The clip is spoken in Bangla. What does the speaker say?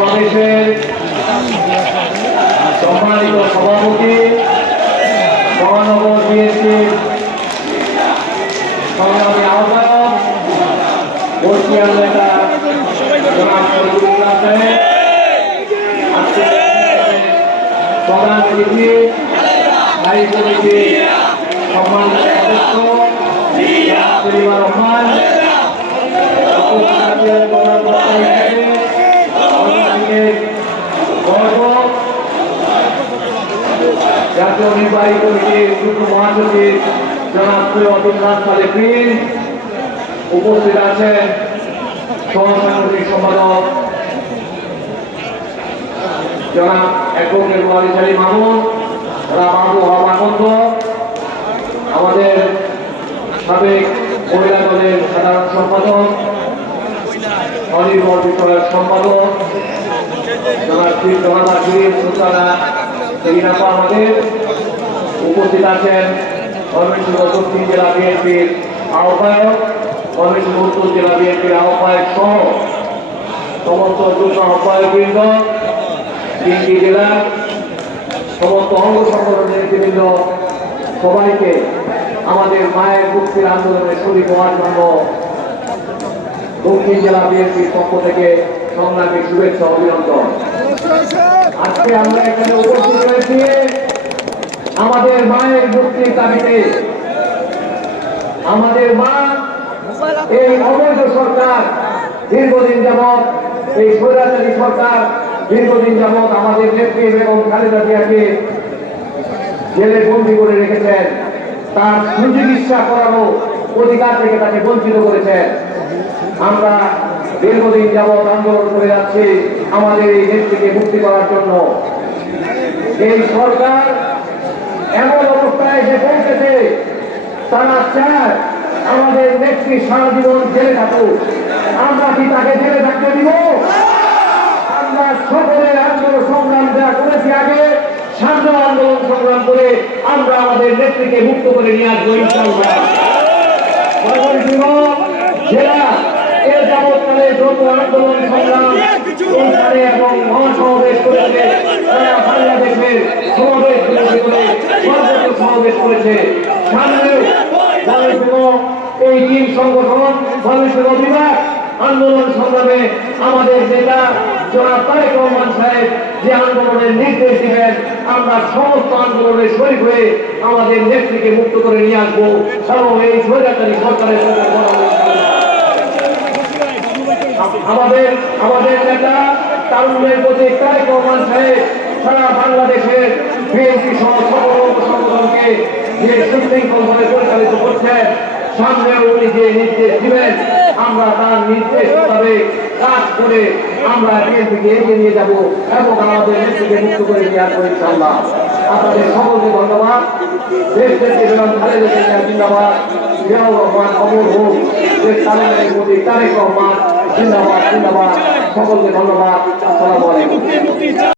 সমাবেশের সম্মানিত সভাপতি মহানগর বিএনপির সংগ্রামী আহ্বায়ক বর্ষিয়ান নেতা জনাব শরীফুল্লাহ সাহেব, প্রধান অতিথি স্থায়ী কমিটির সম্মানিত সদস্য সলিমা রহমান, জাতীয় নির্বাহী কমিটির যুগ্ম মহাসচিব জনাব সৈয়দ ইমরান সালেহীন, উপস্থিত আছেন সহসাংগঠনিক সম্পাদক জনাব অ্যাডভোকেট ওয়ালি আলী মামুন, মাহবুব আনন্দ, আমাদের সাবেক মহিলা দলের সাধারণ সম্পাদক অনির্ভর বিষয়ের সম্পাদক আমাদের উপস্থিত আছেন ময়মনসিংহ দক্ষিণ জেলা বিএনপির আহ্বায়ক, ময়মনসিংহ উত্তর জেলা বিএনপির আহ্বায়ক সহ সমস্ত যুগ্ম আহ্বায়কবৃন্দ, তিনটি জেলার সমস্ত অঙ্গ সংগঠনের নেতৃবৃন্দ, সবাইকে আমাদের মায়ের মুক্তির আন্দোলনে শরীক হওয়ার জন্য দক্ষিণ জেলা বিএনপির পক্ষ থেকে সংগ্রামী শুভেচ্ছা অভিনন্দন। আজকে আমরা এখানে উপস্থিত হয়েছি আমাদের মায়ের মুক্তির দাবিতে। আমাদের মা এই অবৈধ সরকার দীর্ঘদিন যাবৎ, এই স্বৈরাচারী সরকার দীর্ঘদিন যাবৎ আমাদের নেত্রী বেগম খালেদা জিয়াকে জেলে বন্দী করে রেখেছেন, তার সুচিকিৎসা করানো অধিকার থেকে তাকে বঞ্চিত করেছেন। আমরা দীর্ঘদিন যাবৎ আন্দোলন করে যাচ্ছি আমাদের এই নেত্রীকে মুক্তি করার জন্য। এই সরকার এমন অবস্থায় এসে পৌঁছেছে, তারা চায় আমাদের নেত্রী সারা জীবন জেলে থাকুক। আমরা কি তাকে জেলে থাকতে দিব? আমরা সকলের আন্দোলন সংগ্রাম যা করেছি আগে, সামনে আন্দোলন সংগ্রাম করে আমরা আমাদের নেত্রীকে মুক্ত করে নিয়ে আসবো ইনশাআল্লাহ। জেলা এর যাবৎকালে যত আন্দোলন সংগ্রাম এবং মহাসমাবেশ করেছে, তারা বাংলাদেশের সমাবেশ করে সর্বোচ্চ সমাবেশ করেছে। সামনে এই তিন সংগঠন ময়মনসিংহ বিভাগ আন্দোলন সংগ্রামে আমাদের নেতা জনাব তারেক রহমান সাহেব যে আন্দোলনের নির্দেশ দিবেন, আমরা সমস্ত আন্দোলনে শরীক হয়ে আমাদের নেত্রীকে মুক্ত করে নিয়ে আসবো এবং এই স্বৈরাচারী সরকারের সাথে আমাদের নেতা তারুণ্যের প্রতি তারেক রহমান সাহেব সারা বাংলাদেশের বিএনপি সহ সকল সংগঠনকে যে সুশৃঙ্খলভাবে পরিচালিত করছেন, সামনে উনি যে নির্দেশ দিবেন আমরা তার নির্দেশ হিসাবে কাজ করে আমরা বিএনপিকে এগিয়ে নিয়ে যাব এবং আমাদের নেত্রীকে মুক্ত করে নিয়ে আসবো ইনশাআল্লাহ। আপনাদের সকলকে ধন্যবাদ। দেশ নেত্রী বেগম খালেদা জিয়া জিন্দাবাদ, জিয়াউর রহমান অমর হোক, দেশ তারেক রহমান জিন্দাবাদ জিন্দাবাদ। সকলকে ধন্যবাদ। আসসালামু আলাইকুম।